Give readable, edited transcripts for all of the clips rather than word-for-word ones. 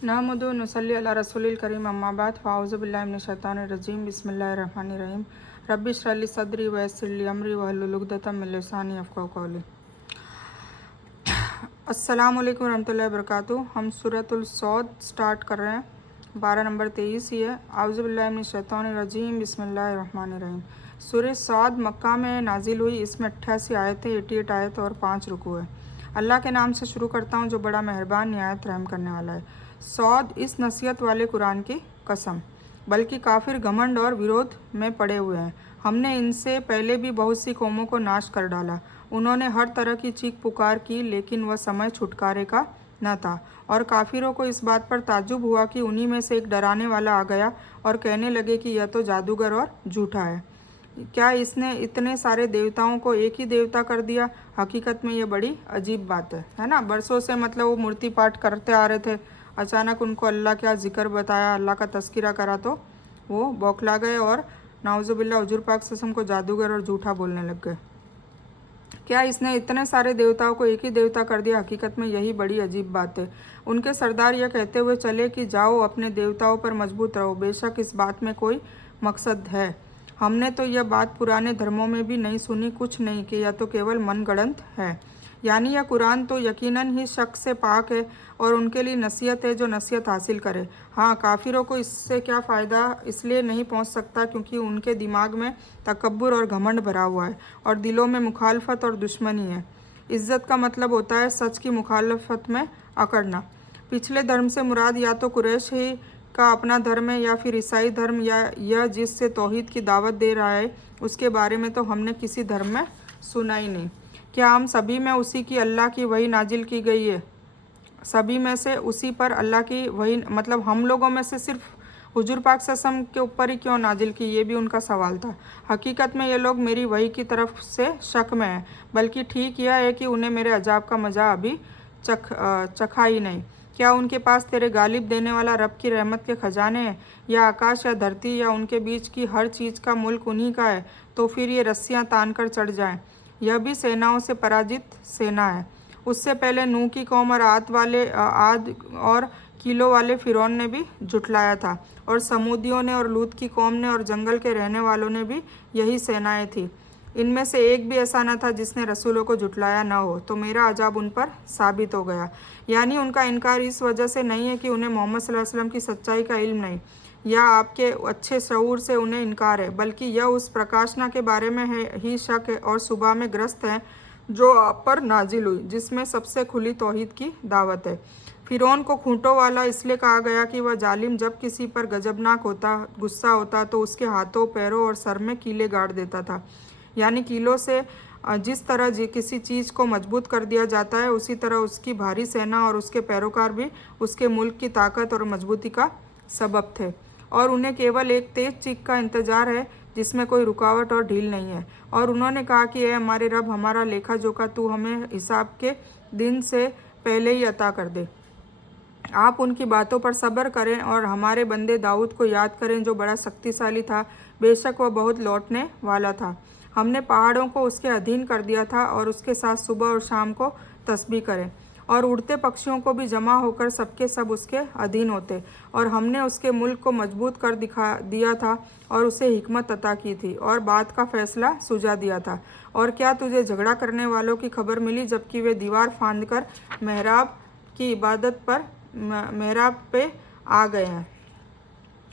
नहमदु नसल्ली अला रसूलिल करीम अम्मा बाद फ़ाऊज़ु बिल्लाहि मिनश शैतानिर रजीम बिस्मिल्लाहिर रहमानिर रहीम रब्बि इश्रह ली सदरी व यस्सिर ली अमरी वहलुल उक़दतम मिन लिसानी यफ़क़हू क़ौली। अस्सलामु अलैकुम रहमतुल्लाहि व बरकातुहू। हम सूरतुल सौद स्टार्ट कर रहे हैं। 12 नंबर 23 ही है। आऊज़ु बिल्लाहि मिनश शैतानिर रजीम बिस्मिल्लाहिर रहमानिर रहीम। सूरह सौद मक्का में नाजिल हुई। इसमें 88 आयतें 88 आयत और 5 रुकू है। अल्लाह के नाम से शुरू करता हूँ जो बड़ा मेहरबान निहायत रहम करने वाला है। सौद, इस नसीहत वाले कुरान की कसम, बल्कि काफिर घमंड और विरोध में पड़े हुए हैं। हमने इनसे पहले भी बहुत सी कौमों को नाश कर डाला। उन्होंने हर तरह की चीख पुकार की, लेकिन वह समय छुटकारे का न था। और काफिरों को इस बात पर ताज्जुब हुआ कि उन्हीं में से एक डराने वाला आ गया और कहने लगे कि यह तो जादूगर और झूठा है। क्या इसने इतने सारे देवताओं को एक ही देवता कर दिया? हकीकत में यह बड़ी अजीब बात है ना। बरसों से मतलब वो मूर्ति पाठ करते आ रहे थे, अचानक उनको अल्लाह का जिक्र बताया, अल्लाह का तस्करा करा तो वो बौखला गए और नाउजुबिल्लाह हुजूर पाक सल्लल्लाहु अलैहि वसल्लम को जादूगर और झूठा बोलने लग गए। क्या इसने इतने सारे देवताओं को एक ही देवता कर दिया? हकीकत में यही बड़ी अजीब बात है। उनके सरदार यह कहते हुए चले कि जाओ अपने देवताओं पर मजबूत रहो, बेशक इस बात में कोई मकसद है। हमने तो यह बात पुराने धर्मों में भी नहीं सुनी, कुछ नहीं कि यह तो केवल मनगढ़ंत है। यानी यह कुरान तो यकीनन ही शक से पाक है और उनके लिए नसीहत है जो नसीहत हासिल करे। हाँ, काफिरों को इससे क्या फ़ायदा इसलिए नहीं पहुंच सकता क्योंकि उनके दिमाग में तकब्बुर और घमंड भरा हुआ है और दिलों में मुखालफत और दुश्मनी है। इज़्ज़त का मतलब होता है सच की मुखालफत में अकड़ना। पिछले धर्म से मुराद या तो कुरैश ही का अपना धर्म है या फिर ईसाई धर्म, या यह जिससे तौहीद की दावत दे रहा है उसके बारे में तो हमने किसी धर्म में सुना ही नहीं। क्या हम सभी में उसी की अल्लाह की वही नाजिल की गई है? सभी में से उसी पर अल्लाह की वही, मतलब हम लोगों में से सिर्फ हुजूर पाक सल्लल्लाहु के ऊपर ही क्यों नाजिल की? ये भी उनका सवाल था। हकीकत में ये लोग मेरी वही की तरफ से शक में हैं, बल्कि ठीक यह है कि उन्हें मेरे अजाब का मज़ा अभी चखा ही नहीं। क्या उनके पास तेरे गालिब देने वाला रब की रहमत के खजाने हैं, या आकाश या धरती या उनके बीच की हर चीज़ का मुल्क उन्हीं का है? तो फिर ये रस्सियाँ तान कर चढ़ जाएं। यह भी सेनाओं से पराजित सेना है। उससे पहले नूह की कौम और आद और किलो वाले फिरौन ने भी जुटलाया था, और समूदियों ने और लूत की कौम ने और जंगल के रहने वालों ने भी यही सेनाएं थी। इनमें से एक भी ऐसा न था जिसने रसूलों को जुटलाया न हो, तो मेरा अजाब उन पर साबित हो गया। यानी उनका इनकार इस वजह से नहीं है कि उन्हें मोहम्मद सल्लल्लाहु अलैहि वसल्लम की सच्चाई का इल्म नहीं या आपके अच्छे शऊर से उन्हें इनकार है, बल्कि यह उस प्रकाशना के बारे में है ही शक है और सुबह में ग्रस्त है जो आप पर नाजिल हुई, जिसमें सबसे खुली तौहीद की दावत है। फिरौन को खूंटों वाला इसलिए कहा गया कि वह जालिम जब किसी पर गजबनाक गुस्सा होता तो उसके हाथों, पैरों और सर में कीले गाड़ देता था। यानी कीलों से जिस तरह किसी चीज़ को मजबूत कर दिया जाता है, उसी तरह उसकी भारी सेना और उसके पैरोकार भी उसके मुल्क की ताकत और मजबूती का सबब थे, और उन्हें केवल एक तेज चीख का इंतजार है जिसमें कोई रुकावट और ढील नहीं है। और उन्होंने कहा कि ए हमारे रब, हमारा लेखा जोखा तू हमें हिसाब के दिन से पहले ही अता कर दे। आप उनकी बातों पर सब्र करें और हमारे बंदे दाऊद को याद करें जो बड़ा शक्तिशाली था, बेशक वह बहुत लौटने वाला था। हमने पहाड़ों को उसके अधीन कर दिया था और उसके साथ सुबह और शाम को तस्बीह करें, और उड़ते पक्षियों को भी जमा होकर सबके सब उसके अधीन होते। और हमने उसके मुल्क को मजबूत कर दिखा दिया था और उसे हिकमत अता की थी और बात का फैसला सुझा दिया था। और क्या तुझे झगड़ा करने वालों की खबर मिली जबकि वे दीवार फांद कर मेहराब की इबादत पर मेहराब पे आ गए हैं?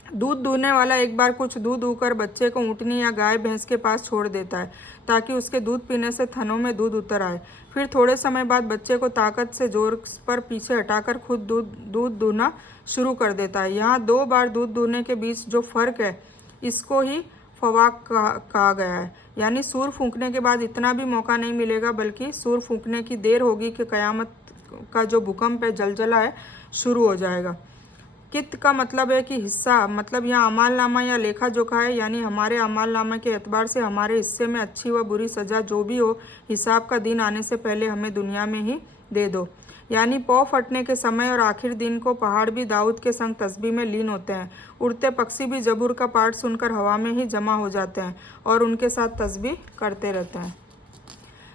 दूध दूहने वाला एक बार कुछ दूध दूहकर बच्चे को ऊँटनी या गाय भैंस के पास छोड़ देता है ताकि उसके दूध पीने से थनों में दूध उतर आए। फिर थोड़े समय बाद बच्चे को ताकत से जोर पर पीछे हटाकर खुद दूध दूहना शुरू कर देता है। यहाँ 2 बार दूध दूहने के बीच जो फ़र्क है, इसको ही फवाक कहा गया है। यानी सूर फूंकने के बाद इतना भी मौका नहीं मिलेगा, बल्कि सूर फूंकने की देर होगी कि क़यामत का जो भूकंप है, जलजला है, शुरू हो जाएगा। कित का मतलब है कि हिस्सा, मतलब यहाँ अमाल नामा या लेखा जोखा है। यानी हमारे अमाल नामा के एतबार से हमारे हिस्से में अच्छी व बुरी सज़ा जो भी हो, हिसाब का दिन आने से पहले हमें दुनिया में ही दे दो। यानी पौ फटने के समय और आखिर दिन को पहाड़ भी दाऊद के संग तस्बीह में लीन होते हैं। उड़ते पक्षी भी जबूर का पाठ सुनकर हवा में ही जमा हो जाते हैं और उनके साथ तस्बीह करते रहते हैं।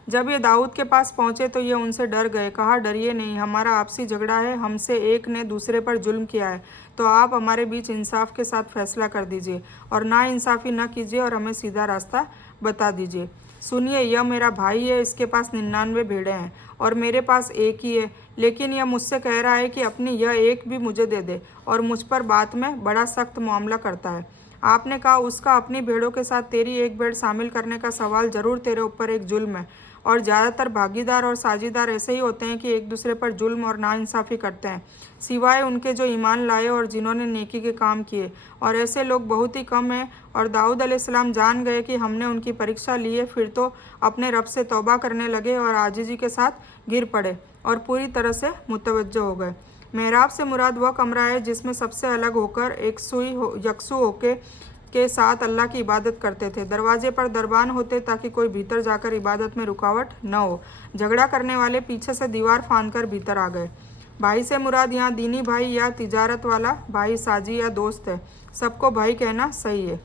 जब ये दाऊद के पास पहुँचे तो ये उनसे डर गए। कहा, डरिए नहीं, हमारा आपसी झगड़ा है, हमसे एक ने दूसरे पर जुल्म किया है, तो आप हमारे बीच इंसाफ के साथ फैसला कर दीजिए और ना इंसाफ़ी न कीजिए और हमें सीधा रास्ता बता दीजिए। सुनिए, यह मेरा भाई है, इसके पास 99 भेड़ें हैं और मेरे पास एक ही है, लेकिन यह मुझसे कह रहा है कि अपनी यह एक भी मुझे दे दे और मुझ पर बात में बड़ा सख्त मामला करता है। आपने कहा, उसका अपनी भेड़ों के साथ तेरी एक भेड़ शामिल करने का सवाल जरूर तेरे ऊपर एक जुल्म है, और ज़्यादातर भागीदार और साझीदार ऐसे ही होते हैं कि एक दूसरे पर जुल्म और नाइंसाफ़ी करते हैं, सिवाय उनके जो ईमान लाए और जिन्होंने नेकी के काम किए, और ऐसे लोग बहुत ही कम हैं। और दाऊद अलैहिस्सलाम जान गए कि हमने उनकी परीक्षा ली है, फिर तो अपने रब से तौबा करने लगे और आजिज़ी के साथ गिर पड़े और पूरी तरह से मुतवज्जो हो गए। मेहराब से मुराद वह कमरा है जिसमें सबसे अलग होकर यकसू होके के साथ अल्लाह की इबादत करते थे। दरवाजे पर दरबान होते ताकि कोई भीतर जाकर इबादत में रुकावट न हो। झगड़ा करने वाले पीछे से दीवार फांदकर भीतर आ गए। भाई से मुराद यहाँ दीनी भाई या तिजारत वाला भाई, साजी या दोस्त है। सबको भाई कहना सही है।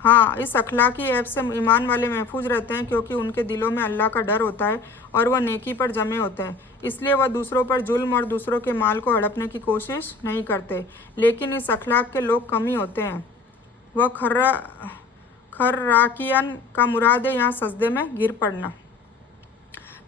हाँ, इस अखलाकी ऐप से ईमान वाले महफूज रहते हैं, क्योंकि उनके दिलों में अल्लाह का डर होता है और वह नेकी पर जमे होते हैं। इसलिए वह दूसरों पर जुल्म और दूसरों के माल को हड़पने की कोशिश नहीं करते। लेकिन इस अखलाक के लोग कम ही होते हैं। वह खर्राकियन का मुराद है यहाँ सजदे में गिर पड़ना।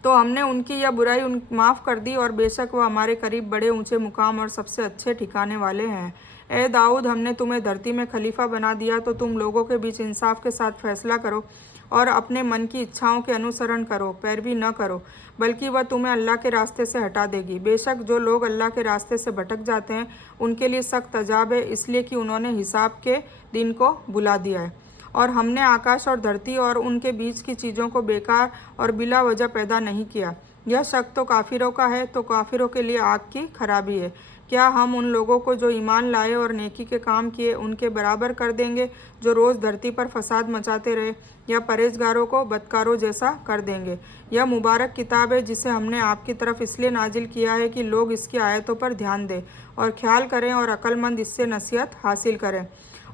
तो हमने उनकी यह बुराई माफ़ कर दी और बेशक वह हमारे करीब बड़े ऊंचे मुकाम और सबसे अच्छे ठिकाने वाले हैं। ए दाऊद, हमने तुम्हें धरती में खलीफा बना दिया, तो तुम लोगों के बीच इंसाफ के साथ फैसला करो और अपने मन की इच्छाओं के अनुसरण करो, पैरवी न करो, बल्कि वह तुम्हें अल्लाह के रास्ते से हटा देगी। बेशक जो लोग अल्लाह के रास्ते से भटक जाते हैं उनके लिए सख्त अजाब है, इसलिए कि उन्होंने हिसाब के दिन को बुला दिया है। और हमने आकाश और धरती और उनके बीच की चीज़ों को बेकार और बिला वजह पैदा नहीं किया। यह शक तो काफिरों का है, तो काफिरों के लिए आग की खराबी है। क्या हम उन लोगों को जो ईमान लाए और नेकी के काम किए उनके बराबर कर देंगे जो रोज़ धरती पर फसाद मचाते रहे, या परहेजगारों को बदकारों जैसा कर देंगे? यह मुबारक किताब है जिसे हमने आपकी तरफ इसलिए नाजिल किया है कि लोग इसकी आयतों पर ध्यान दें और ख्याल करें और अक्लमंद इससे नसीहत हासिल करें।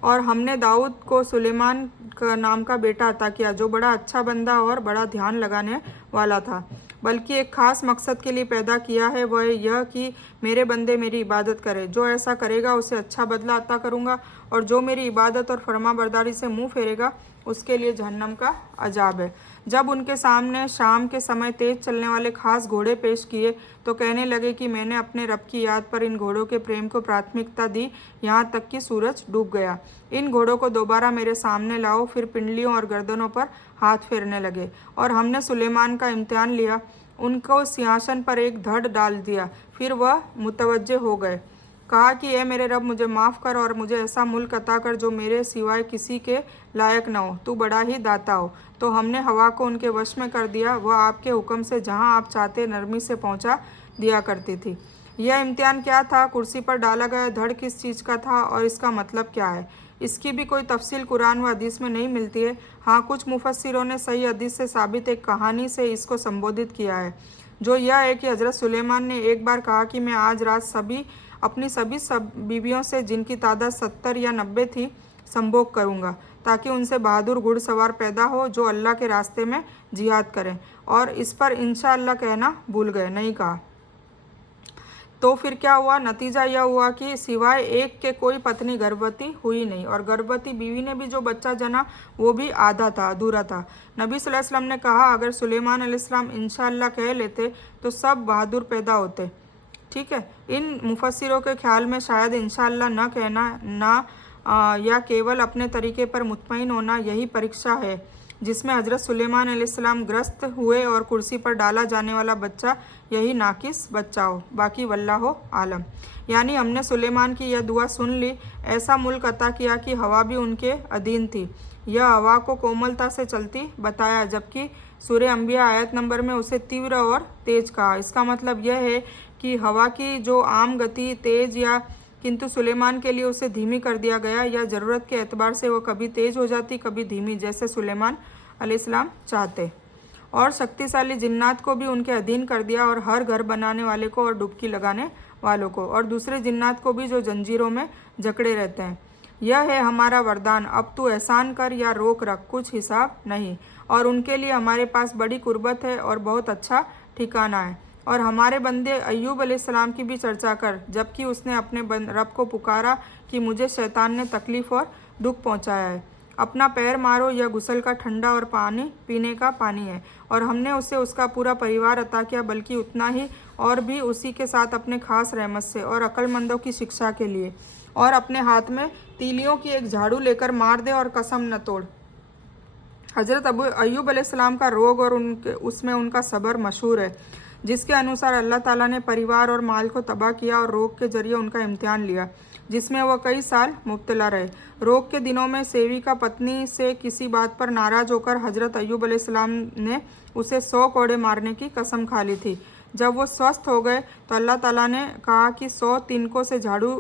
और हमने दाऊद को सुलेमान का नाम का बेटा अता किया, जो बड़ा अच्छा बंदा और बड़ा ध्यान लगाने वाला था, बल्कि एक ख़ास मकसद के लिए पैदा किया है, वह यह कि मेरे बंदे मेरी इबादत करें। जो ऐसा करेगा उसे अच्छा बदला अता करूँगा, और जो मेरी इबादत और फरमाबरदारी से मुँह फेरेगा उसके लिए जहन्नम का अजाब है। जब उनके सामने शाम के समय तेज़ चलने वाले खास घोड़े पेश किए तो कहने लगे कि मैंने अपने रब की याद पर इन घोड़ों के प्रेम को प्राथमिकता दी, यहाँ तक कि सूरज डूब गया। इन घोड़ों को दोबारा मेरे सामने लाओ। फिर पिंडलियों और गर्दनों पर हाथ फेरने लगे। और हमने सुलेमान का इम्तिहान लिया, उनको सिंहासन पर एक धड़ डाल दिया, फिर वह मुतवज्जे हो गए। कहा कि ए मेरे रब, मुझे माफ़ कर और मुझे ऐसा मुल्क अता कर जो मेरे सिवाय किसी के लायक न हो, तू बड़ा ही दाता हो। तो हमने हवा को उनके वश में कर दिया, वह आपके हुक्म से जहाँ आप चाहते नरमी से पहुँचा दिया करती थी। यह इम्तिहान क्या था? कुर्सी पर डाला गया धड़ किस चीज़ का था और इसका मतलब क्या है? इसकी भी कोई तफसील कुरान व हदीस में नहीं मिलती है। हाँ, कुछ मुफस्सिरों ने सही हदीस से साबित एक कहानी से इसको संबोधित किया है, जो यह है कि हज़रत सुलेमान ने एक बार कहा कि मैं आज रात अपनी सभी बीवियों से, जिनकी तादाद 70 या 90 थी, संभोग करूँगा, ताकि उनसे बहादुर घुड़सवार पैदा हो जो अल्लाह के रास्ते में जिहाद करें। और इस पर इंशाअल्लाह कहना भूल गए, नहीं कहा। तो फिर क्या हुआ? नतीजा यह हुआ कि सिवाय एक के कोई पत्नी गर्भवती हुई नहीं, और गर्भवती बीवी ने भी जो बच्चा जना वो भी आधा था, अधूरा था। नबी सल्लल्लाहु अलैहि वसल्लम ने कहा, अगर सुलेमान अलैहिस्सलाम इंशाअल्लाह कह लेते तो सब बहादुर पैदा होते। ठीक है, इन मुफस्सिरों के ख्याल में शायद इंशाअल्लाह न कहना या केवल अपने तरीके पर मुतमईन होना यही परीक्षा है जिसमें हज़रत सुलेमान अलैहिस्सलाम ग्रस्त हुए, और कुर्सी पर डाला जाने वाला बच्चा यही नाकिस बच्चा हो। बाकी वल्लाहु आलम। यानी हमने सुलेमान की यह दुआ सुन ली, ऐसा मुल्क अता किया कि हवा भी उनके अधीन थी। यह हवा को कोमलता से चलती बताया, जबकि सूरह अंबिया आयत नंबर में उसे तीव्र और तेज कहा। इसका मतलब यह है कि हवा की जो आम गति तेज या, किंतु सुलेमान के लिए उसे धीमी कर दिया गया, या ज़रूरत के एतबार से वह कभी तेज़ हो जाती कभी धीमी, जैसे सुलेमान अलैहिस्सलाम चाहते। और शक्तिशाली जिन्नात को भी उनके अधीन कर दिया, और हर घर बनाने वाले को और डुबकी लगाने वालों को, और दूसरे जिन्नात को भी जो जंजीरों में जकड़े रहते हैं। यह है हमारा वरदान, अब तू एहसान कर या रोक रख, कुछ हिसाब नहीं। और उनके लिए हमारे पास बड़ी कुर्बत है और बहुत अच्छा ठिकाना है। और हमारे बंदे अय्यूब अलैहिस्सलाम की भी चर्चा कर, जबकि उसने अपने रब को पुकारा कि मुझे शैतान ने तकलीफ़ और दुख पहुंचाया है। अपना पैर मारो, यह गुसल का ठंडा और पानी पीने का पानी है। और हमने उसे उसका पूरा परिवार अता किया, बल्कि उतना ही और भी उसी के साथ अपने खास रहमत से और अक्लमंदों की शिक्षा के लिए। और अपने हाथ में तीलियों की एक झाड़ू लेकर मार दे और कसम न तोड़। हज़रत अय्यूब अलैहिस्सलाम का रोग और उसमें उनका सब्र मशहूर है, जिसके अनुसार अल्लाह ताला ने परिवार और माल को तबाह किया और रोग के जरिए उनका इम्तिहान लिया, जिसमें वह कई साल मुब्तला रहे। रोग के दिनों में सेविका पत्नी से किसी बात पर नाराज़ होकर हज़रत अय्यूब अलैहिस्सलाम ने उसे 100 कोड़े मारने की कसम खा ली थी। जब वो स्वस्थ हो गए तो अल्लाह ताला ने कहा कि 100 तिनकों से झाड़ू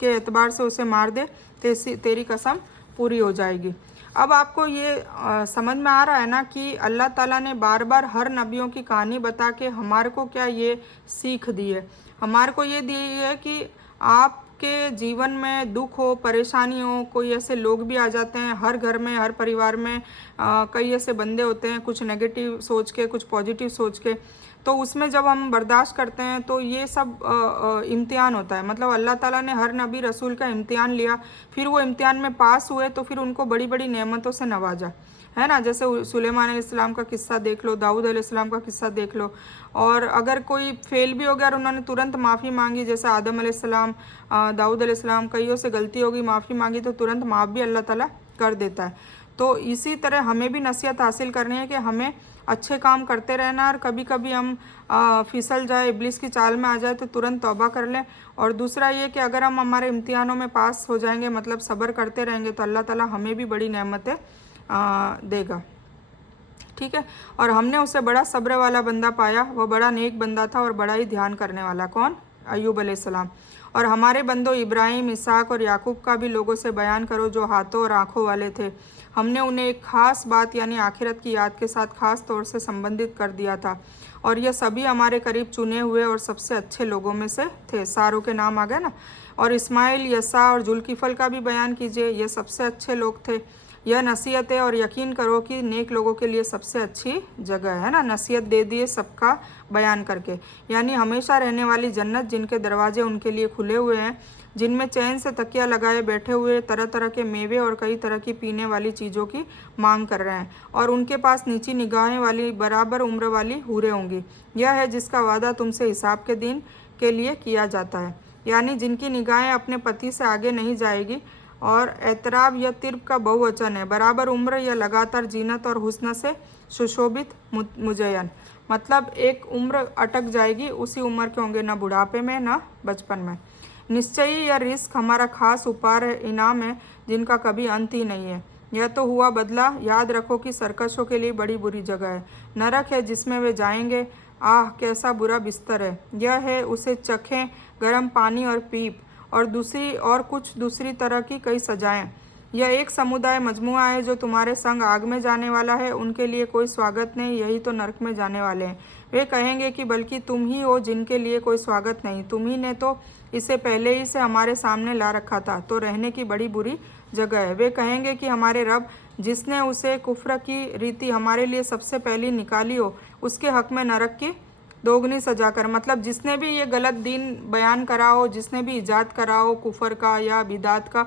के एतबार से उसे मार दे, तेरी कसम पूरी हो जाएगी। अब आपको ये समझ में आ रहा है ना कि अल्लाह ताला ने बार बार हर नबियों की कहानी बता के हमारे को क्या ये सीख दी है। हमारे को ये दी है कि आपके जीवन में दुख हो, परेशानी हो, कोई ऐसे लोग भी आ जाते हैं हर घर में, हर परिवार में कई ऐसे बंदे होते हैं, कुछ नेगेटिव सोच के, कुछ पॉजिटिव सोच के। तो उसमें जब हम बर्दाश्त करते हैं तो ये सब इम्तिहान होता है। मतलब अल्लाह ताला ने हर नबी रसूल का इम्तिहान लिया, फिर वो इम्तिहान में पास हुए तो फिर उनको बड़ी बड़ी नेमतों से नवाजा, है ना। जैसे सुलेमान अलैहिस्सलाम का किस्सा देख लो, दाऊद अलैहिस्सलाम का किस्सा देख लो। और अगर कोई फेल भी हो गया और उन्होंने तुरंत माफ़ी मांगी, जैसे आदम अलैहिस्सलाम, दाऊद अलैहिस्सलाम, कईयों से गलती होगी, माफ़ी मांगी तो तुरंत माफ़ भी अल्लाह ताला कर देता है। तो इसी तरह हमें भी नसीहत हासिल करनी है कि हमें अच्छे काम करते रहना, और कभी कभी हम फिसल जाए, इब्लिस की चाल में आ जाए तो तुरंत तौबा कर लें। और दूसरा ये कि अगर हम हमारे इम्तिहानों में पास हो जाएंगे, मतलब सब्र करते रहेंगे, तो अल्लाह ताला हमें भी बड़ी नेमतें देगा, ठीक है। और हमने उसे बड़ा सब्र वाला बंदा पाया, वह बड़ा नेक बंदा था और बड़ा ही ध्यान करने वाला। कौन? अय्यूब अलैहिस्सलाम। और हमारे बंदों इब्राहिम, इसहाक और याकूब का भी लोगों से बयान करो, जो हाथों और आँखों वाले थे। हमने उन्हें एक ख़ास बात यानी आखिरत की याद के साथ ख़ास तौर से संबंधित कर दिया था, और यह सभी हमारे करीब चुने हुए और सबसे अच्छे लोगों में से थे। सारों के नाम आ गए ना। और इस्माइल, यसा और जुल्किफल का भी बयान कीजिए, ये सबसे अच्छे लोग थे। यह नसीहत है और यकीन करो कि नेक लोगों के लिए सबसे अच्छी जगह है ना। नसीहत दे दिए सबका बयान करके, यानी हमेशा रहने वाली जन्नत, जिनके दरवाजे उनके लिए खुले हुए हैं, जिनमें चैन से तकिया लगाए बैठे हुए तरह तरह के मेवे और कई तरह की पीने वाली चीज़ों की मांग कर रहे हैं, और उनके पास नीची निगाहें वाली बराबर उम्र वाली हूरें होंगी। यह है जिसका वादा तुमसे हिसाब के दिन के लिए किया जाता है, यानी जिनकी निगाहें अपने पति से आगे नहीं जाएगी। और एतराब या तिर्ब का बहुवचन है, बराबर उम्र या लगातार जीनत और हुस्न से सुशोभित मुजयन, मतलब एक उम्र अटक जाएगी, उसी उम्र के होंगे, ना बुढ़ापे में ना बचपन में। निश्चयी या रिस्क हमारा खास उपहार है, इनाम है जिनका कभी अंत ही नहीं है। यह तो हुआ बदला, याद रखो कि सरकशों के लिए बड़ी बुरी जगह है। नरक है जिसमें वे जाएंगे, आह कैसा बुरा बिस्तर है। यह है, उसे चखें, गर्म पानी और पीप, और कुछ दूसरी तरह की कई सजाएं। यह एक समुदाय मजमुआ है जो तुम्हारे संग आग में जाने वाला है, उनके लिए कोई स्वागत नहीं, यही तो नरक में जाने वाले हैं। वे कहेंगे कि बल्कि तुम ही हो जिनके लिए कोई स्वागत नहीं, तुम ही ने तो इसे पहले ही से हमारे सामने ला रखा था, तो रहने की बड़ी बुरी जगह है। वे कहेंगे कि हमारे रब, जिसने उसे कुफ्र की रीति हमारे लिए सबसे पहली निकाली हो, उसके हक में नरक की दोगुनी सजा कर। मतलब जिसने भी ये गलत दीन बयान करा हो, जिसने भी इजाद करा हो कुफर का या बिदात का,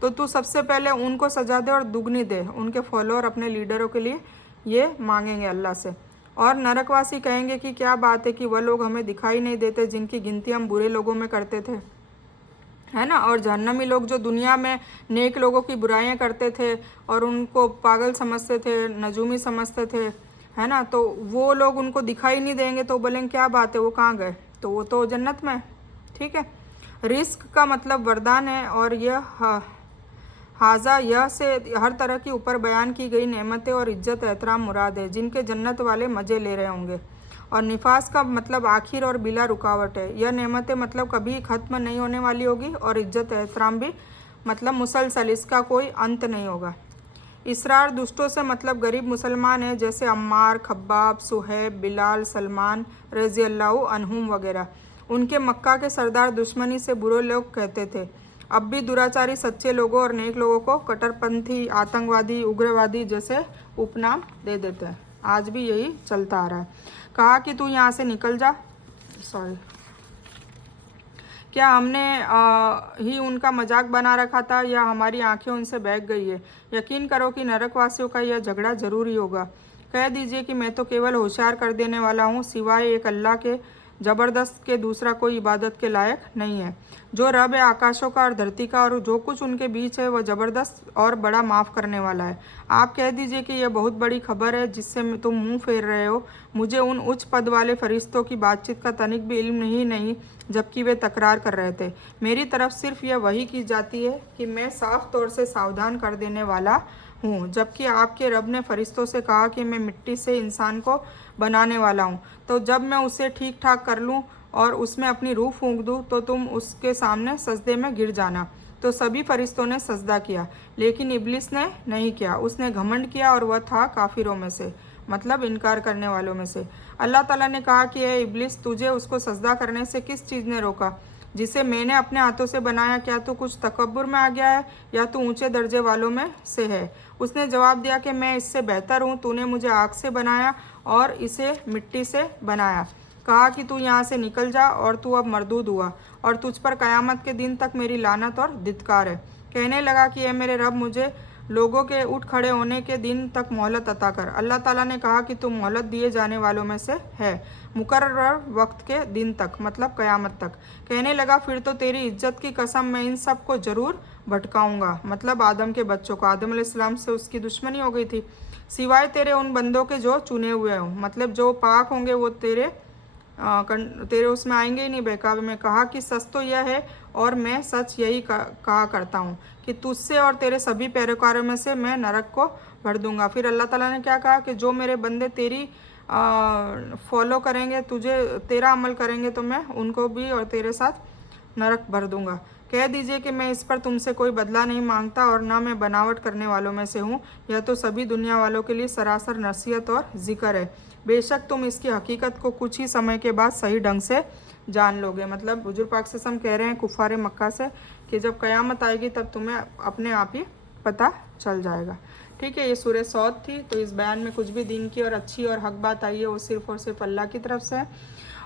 तो तू सबसे पहले उनको सजा दे और दुगनी दे। उनके फॉलोअर अपने लीडरों के लिए ये मांगेंगे अल्लाह से। और नरकवासी कहेंगे कि क्या बात है कि वह लोग हमें दिखाई नहीं देते जिनकी गिनती हम बुरे लोगों में करते थे, है ना। और जहन्नमी लोग जो दुनिया में नेक लोगों की बुराइयां करते थे और उनको पागल समझते थे, नजूमी समझते थे, है ना, तो वो लोग उनको दिखाई नहीं देंगे, तो बोलेंगे क्या बात है, वो कहाँ गए, तो वो तो जन्नत में, ठीक है। रिस्क का मतलब वरदान है, और यह हाजा यह से हर तरह की ऊपर बयान की गई नेमतें और इज्जत एहतराम मुराद है, जिनके जन्नत वाले मज़े ले रहे होंगे। और निफास का मतलब आखिर और बिला रुकावट है। यह नेमतें मतलब कभी ख़त्म नहीं होने वाली होगी, और इज्जत एहतराम भी मतलब मुसलसल, इसका कोई अंत नहीं होगा। इसरार दुष्टों से मतलब गरीब मुसलमान है, जैसे अम्मार, खब्बाब, सुहैब, बिलाल, सलमान रज़ी अल्लाहु अन्हुम वगैरह। उनके मक्का के सरदार दुश्मनी से बुरे लोग कहते थे, अब भी दुराचारी सच्चे लोगों और नेक लोगों को कट्टरपंथी, आतंकवादी, उग्रवादी जैसे उपनाम दे देते हैं। आज भी यही चलता आ रहा है। कहा कि तू यहाँ से निकल जा। सॉरी, क्या हमने ही उनका मजाक बना रखा था या हमारी आंखें उनसे बहक गई है? यकीन करो कि नरकवासियों का यह झगड़ा जरूरी होगा। कह दीजिए कि मैं तो केवल होशियार कर देने वाला हूँ, सिवाय एक अल्लाह के ज़बरदस्त के दूसरा कोई इबादत के लायक नहीं है। जो रब है आकाशों का और धरती का और जो कुछ उनके बीच है, वह ज़बरदस्त और बड़ा माफ़ करने वाला है। आप कह दीजिए कि यह बहुत बड़ी खबर है जिससे तुम मुंह फेर रहे हो। मुझे उन उच्च पद वाले फरिश्तों की बातचीत का तनिक भी इल्म नहीं जबकि वे तकरार कर रहे थे। मेरी तरफ सिर्फ यह वही की जाती है कि मैं साफ तौर से सावधान कर देने वाला हूँ, जबकि आपके रब ने फरिश्तों से कहा कि मैं मिट्टी से इंसान को बनाने वाला हूँ। तो जब मैं उसे ठीक ठाक कर लूँ और उसमें अपनी रूह फूंक दूँ तो तुम उसके सामने सजदे में गिर जाना। तो सभी फरिश्तों ने सजदा किया, लेकिन इब्लिस ने नहीं किया। उसने घमंड किया और वह था काफिरों में से, मतलब इनकार करने वालों में से। अल्लाह ताला ने कहा कि ए इब्लिस, तुझे उसको सजदा करने से किस चीज़ ने रोका जिसे मैंने अपने हाथों से बनाया? क्या तू कुछ तकब्बुर में आ गया है या तू ऊंचे दर्जे वालों में से है? उसने जवाब दिया कि मैं इससे बेहतर हूँ। तूने मुझे आग से बनाया और इसे मिट्टी से बनाया। कहा कि तू यहाँ से निकल जा और तू अब मरदूद हुआ और तुझ पर क़यामत के दिन तक मेरी लानत और धिक्कार है। कहने लगा कि ए मेरे रब, मुझे लोगों के उठ खड़े होने के दिन तक मोहलत अता कर। अल्लाह ताला ने कहा कि तू मोहलत दिए जाने वालों में से है, मुकर्रर वक्त के दिन तक, मतलब क़यामत तक। कहने लगा फिर तो तेरी इज्जत की कसम मैं इन सब को ज़रूर भटकाऊंगा, मतलब आदम के बच्चों को। आदम अलैहिस्सलाम से उसकी दुश्मनी हो गई थी, सिवाय तेरे उन बंदों के जो चुने हुए हों, मतलब जो पाक होंगे वो तेरे उसमें आएंगे ही नहीं बहकावे में। कहा कि सच तो यह है और मैं सच यही कहा करता हूँ कि तुझसे और तेरे सभी पैरोकारों में से मैं नरक को भर दूंगा। फिर अल्लाह ताला ने क्या कहा कि जो मेरे बंदे तेरी फॉलो करेंगे, तुझे तेरा अमल करेंगे, तो मैं उनको भी और तेरे साथ नरक भर दूंगा। कह दीजिए कि मैं इस पर तुमसे कोई बदला नहीं मांगता और ना मैं बनावट करने वालों में से हूँ। यह तो सभी दुनिया वालों के लिए सरासर नसीहत और जिक्र है। बेशक तुम इसकी हकीकत को कुछ ही समय के बाद सही ढंग से जान लोगे। मतलब हुजूर पाक सल्लल्लाहु अलैहि वसल्लम कह रहे हैं कुफ़ारे मक्का से कि जब क़यामत आएगी तब तुम्हें अपने आप ही पता चल जाएगा। ठीक है, ये सूरह सौद थी। तो इस बयान में कुछ भी दीन की और अच्छी और हक बात आई है वो सिर्फ़ और सिर्फ अल्लाह की तरफ से है,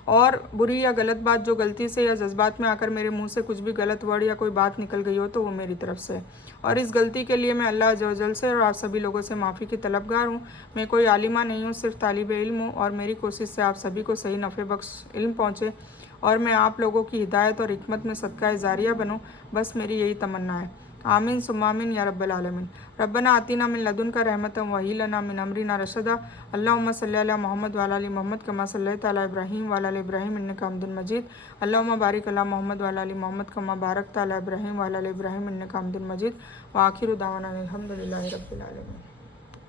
और बुरी या गलत बात जो गलती से या जज्बात में आकर मेरे मुंह से कुछ भी गलत वर्ड या कोई बात निकल गई हो तो वो मेरी तरफ से है, और इस गलती के लिए मैं अल्लाह अज़्ज़ व जल से और आप सभी लोगों से माफ़ी की तलबगार हूँ। मैं कोई आलिमा नहीं हूँ, सिर्फ तालिब इल्म हूँ, और मेरी कोशिश से आप सभी को सही नफ़े बख्श इल्म पहुँचे और मैं आप लोगों की हिदायत और हिकमत में सदका जारिया बनूँ। बस मेरी यही तमन्ना है। आमीन सुम्मा आमीन या रब्बल आलमीन। रब्बना आतिना मिन लदुनका रहमतन व हय्यि लना मिन अमरिना रशदा। अल्लाहुम्मा सल्लि अला मोहम्मद व अला आलि मोहम्मद कमा सल्लैता अला इब्राहीम व अला आलि इब्राहीम इन्नका हमीदुम मजीद। अल्लाहुम्मा बारिक अला मोहम्मद व अला आलि मोहम्मद कमा बारकता अला इब्राहीम व अला आलि इब्राहीम इन्नका हमीदुम मजीद। व आखिरु दावाना अनिल हम्दुलिल्लाहि रब्बिल आलमीन।